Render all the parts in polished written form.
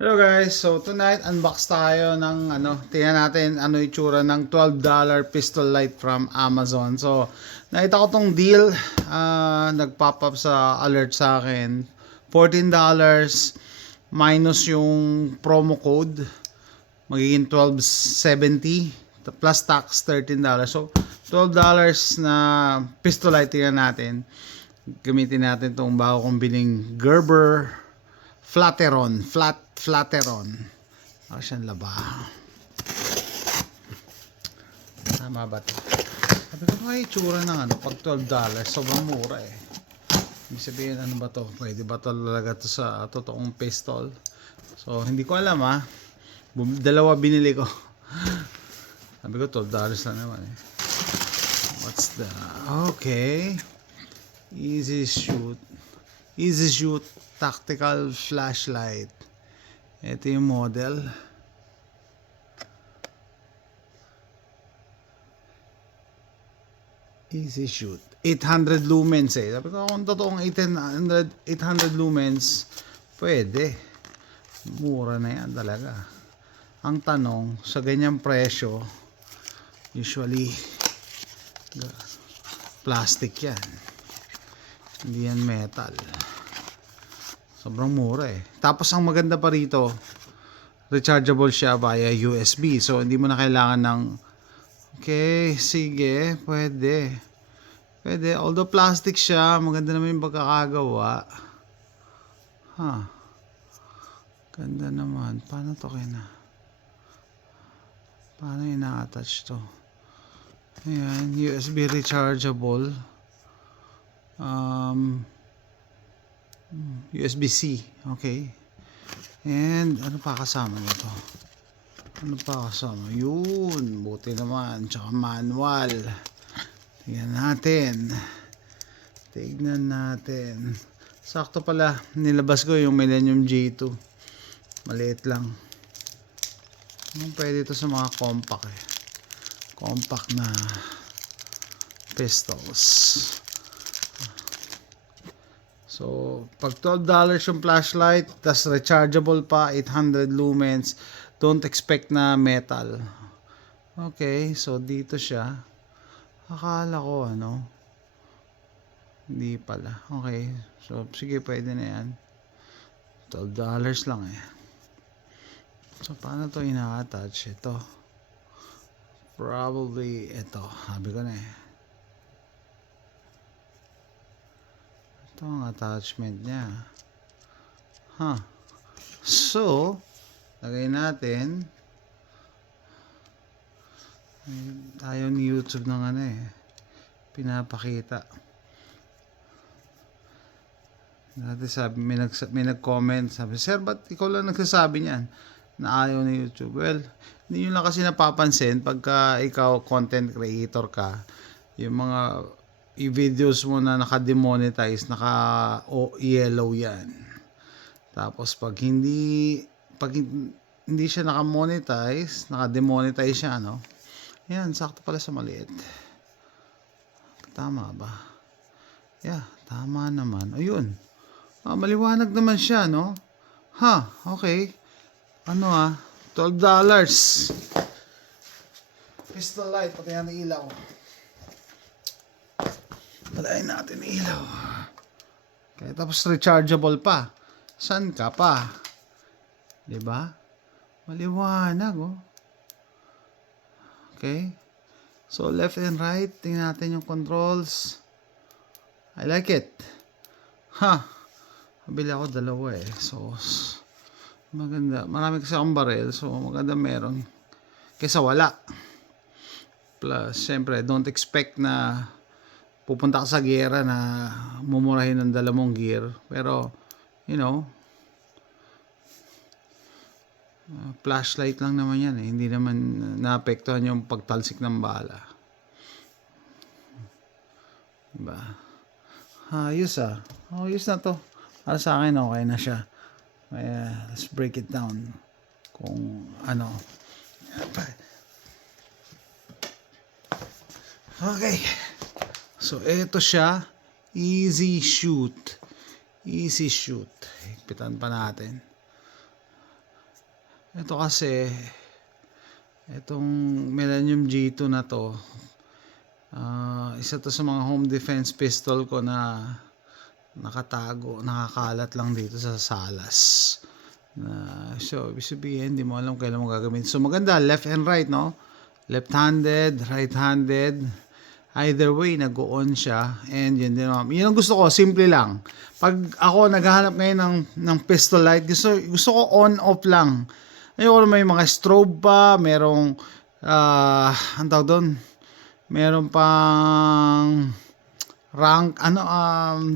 Hello guys, so tonight unbox tayo ng tingnan natin ano itsura ng $12 pistol light from Amazon. So, nakita ko tong deal, nag-pop up sa alert sa akin. $14 minus yung promo code, magiging $12.70 plus tax $13. So, $12 na pistol light tingnan natin. Gamitin natin tong bago kong biling Gerber Flateron, Flateron. Ako siyang laba. Tama ba ito? Sabi ko ay itsura ng pag $12, sobrang mura eh. Ibig sabihin ano ba to? Pwede ba talaga to sa totoong pistol? So hindi ko alam ha. Dalawa binili ko. Sabi ko $12 lang naman eh. What's the... Okay. Easy shoot tactical flashlight. Ito yung model. Easy shoot. 800 lumens eh. Sabi ko kung totoong 800 lumens, pwede. Mura na yan talaga. Ang tanong, sa ganyang presyo, usually plastic yan. Hindi yan metal. Sobrang mura eh. Tapos ang maganda pa rito, rechargeable siya via USB. So hindi mo na kailangan ng okay, sige, pwede. Pwede. Although plastic siya, maganda naman yung pagkakagawa. Ganda naman. Paano to Paano ina-attach to? Ayan, USB rechargeable. USB-C. Okay. And ano pa kasama nito? Ano pa kasama? Yun. Buti naman. Tsaka manual. Tignan natin. Sakto pala. Nilabas ko yung Millennium G2. Maliit lang. Pwede ito sa mga compact eh. Compact na pistols. So, pag $12 yung flashlight, tas rechargeable pa, 800 lumens, don't expect na metal. Okay, so dito siya. Akala ko hindi pala. Okay, so sige, pwede na yan. $12 lang eh. So, paano to ina-attach? Ito. Probably ito. Sabi ko na eh. Ito ang attachment niya. So, lagay natin. Ayaw ni YouTube ng pinapakita. Dati sabi, may nag-comment, sabi, sir, ba't ikaw lang nagsasabi niyan na ayaw ni YouTube? Well, hindi nyo lang kasi napapansin pagka ikaw content creator ka, yung mga i-videos mo na naka-demonetize, naka-yellow yan. Tapos pag hindi siya naka-monetize, naka-demonetize siya, yan, sakto pala sa maliit. Tama ba? Yeah, tama naman. Ayun. Maliwanag naman siya, no? Okay. $12. Pistol light, pati yan ang ilaw. Palain natin ilaw. Okay, tapos rechargeable pa. San ka pa? Diba? Maliwanag, oh. Okay. So, left and right. Tingnan natin yung controls. I like it. Nabili ako dalawa eh. So, maganda. Marami kasi akong baril. So, maganda meron. Kaysa wala. Plus, syempre, don't expect na pupunta ka sa gera na mumurahin ng dala mong gear. Pero, flashlight lang naman yan eh. Hindi naman naapektuhan yung pagtalsik ng bala. Diba? Ayos ayos na to. Para sa akin, okay na siya. Let's break it down. Kung okay. So, ito siya. Easy shoot. Higpitan pa natin. Ito kasi, itong Millennium G2 na to, isa to sa mga home defense pistol ko na nakatago, nakakalat lang dito sa salas. So, ibig sabihin, hindi mo alam kailan mo gagamitin. So, maganda, left and right, no? Left-handed, right-handed. Either way, nag-on siya. And yun din naman. Yun ang gusto ko, simple lang. Pag ako naghahanap ngayon ng pistol light, gusto ko on-off lang. Ayoko may mga strobe pa, merong, ang tawag doon, meron pang rank,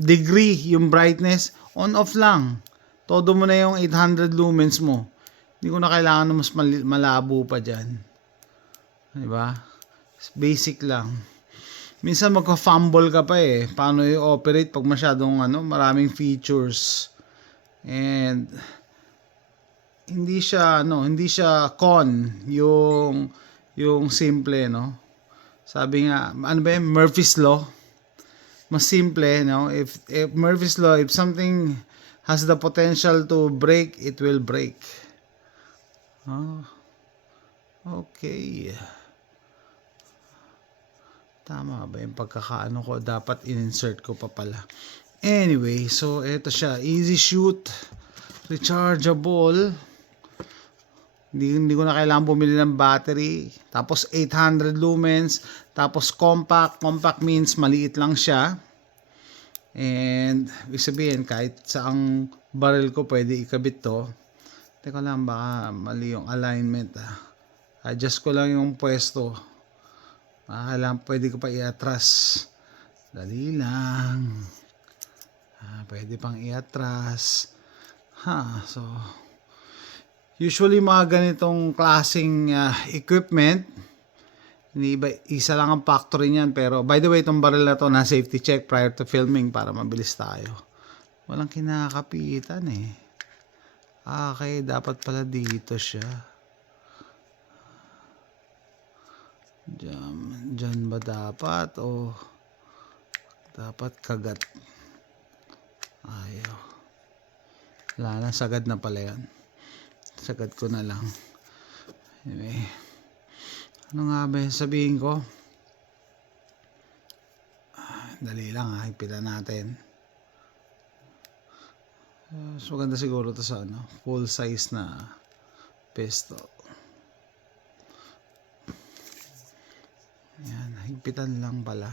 degree, yung brightness, on-off lang. Todo mo na yung 800 lumens mo. Hindi ko na kailangan na mas malabo pa dyan. Diba? Basic lang. Minsan magka-fumble ka pa eh. Paano i-operate pag masyadong maraming features. And hindi siya con yung simple, no? Sabi nga, ano ba yun? Murphy's Law. Mas simple, no? If Murphy's Law, if something has the potential to break, it will break. Okay. Tama ba yung pagkakaano ko? Dapat in-insert ko pa pala. Anyway, so ito siya. Easy shoot. Rechargeable. Hindi ko na kailangan bumili ng battery. Tapos 800 lumens. Tapos compact. Compact means maliit lang siya. And ibig sabihin, kahit saang barrel ko pwede ikabit to. Teka lang, baka mali yung alignment. Adjust ko lang yung pwesto. Kailangan pwede ko pa iatras. Dali lang. Pwede pang iatras. So usually mga ganitong klaseng equipment, isa lang ang factory niyan. Pero by the way, itong barrel na to na safety check prior to filming para mabilis tayo. Walang kinakapitan eh. Okay, dapat pala dito siya. Diyan ba dapat o dapat kagat? Ayaw. Wala na, sagad na pala yan. Sagad ko na lang. Anyway. Ano nga ba sabihin ko? Dali lang higpitan natin. So maganda siguro to sa full size na pistol. Yan, higpitan lang pala.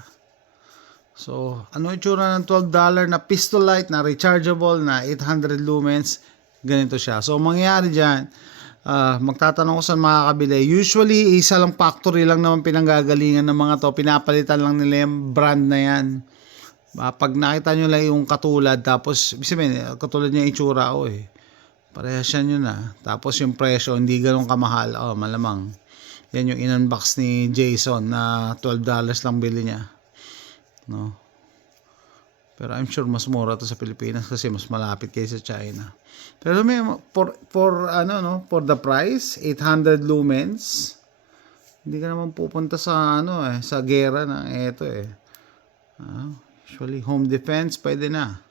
So, ano itsura ng $12 na pistol light na rechargeable na 800 lumens? Ganito siya. So, mangyayari dyan, magtatanong ko sa makakabili. Usually, isa lang factory lang naman pinanggagalingan ng mga to. Pinapalitan lang nila yung brand na yan. Pag nakita nyo lang yung katulad, tapos, sabihin, katulad niya itsura, parehas yan yun na. Tapos yung presyo, hindi ganun kamahal. Malamang. Yan yung in-unbox ni Jason na $12 lang bili niya. No? Pero I'm sure mas mura to sa Pilipinas kasi mas malapit kaysa China. Pero may for the price, 800 lumens. Hindi ka naman pupunta sa sa gera na ito eh. Usually home defense pwede na.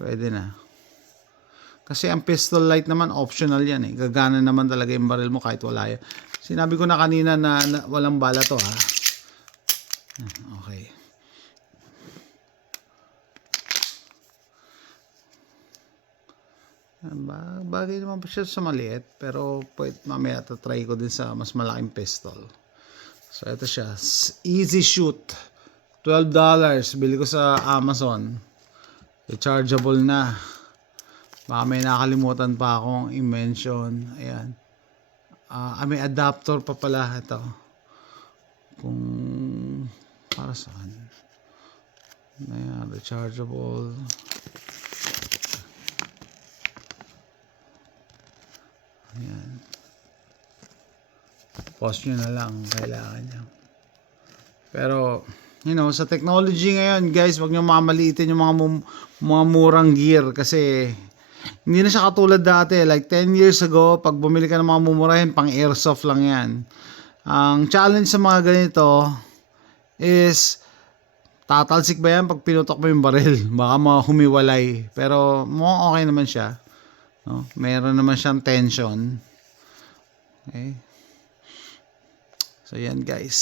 Pwede na. Kasi ang pistol light naman optional yan eh. Gagana naman talaga yung baril mo kahit wala yan. Sinabi ko na kanina na walang bala to ha. Okay. Bagay naman po siya sa maliit. Pero mamaya try ko din sa mas malaking pistol. So ito siya. Easy shoot. $12. Bili ko sa Amazon. Rechargeable na. Baka may nakalimutan pa akong i-mention. Ayan. May adapter pa pala ito. Kung para saan. Ayan, rechargeable. Ayan. Pause nyo na lang. Kailangan nyo. Pero, sa technology ngayon, guys, wag nyo mamaliitin yung mga murang gear kasi hindi na siya katulad dati. Like 10 years ago, pag bumili ka ng mga mumurahin, pang airsoft lang yan. Ang challenge sa mga ganito is, tatalsik ba yan pag pinutok mo yung baril? Baka humiwalay. Pero mukhang okay naman siya. No? Meron naman siyang tension. Okay. So yan guys.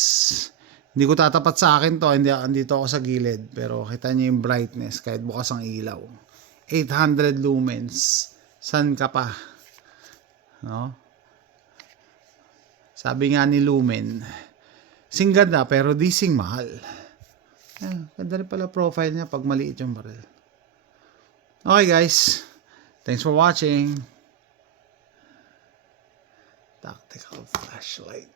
Hindi ko tatapat sa akin to, hindi andito ako sa gilid, pero kita niyo yung brightness kahit bukas ang ilaw. 800 lumens. San ka pa? No? Sabi nga ni Lumen, sing ganda pero di sing mahal. Ganda rin pala profile niya pag maliit yung baril. Okay guys, thanks for watching. Tactical flashlight.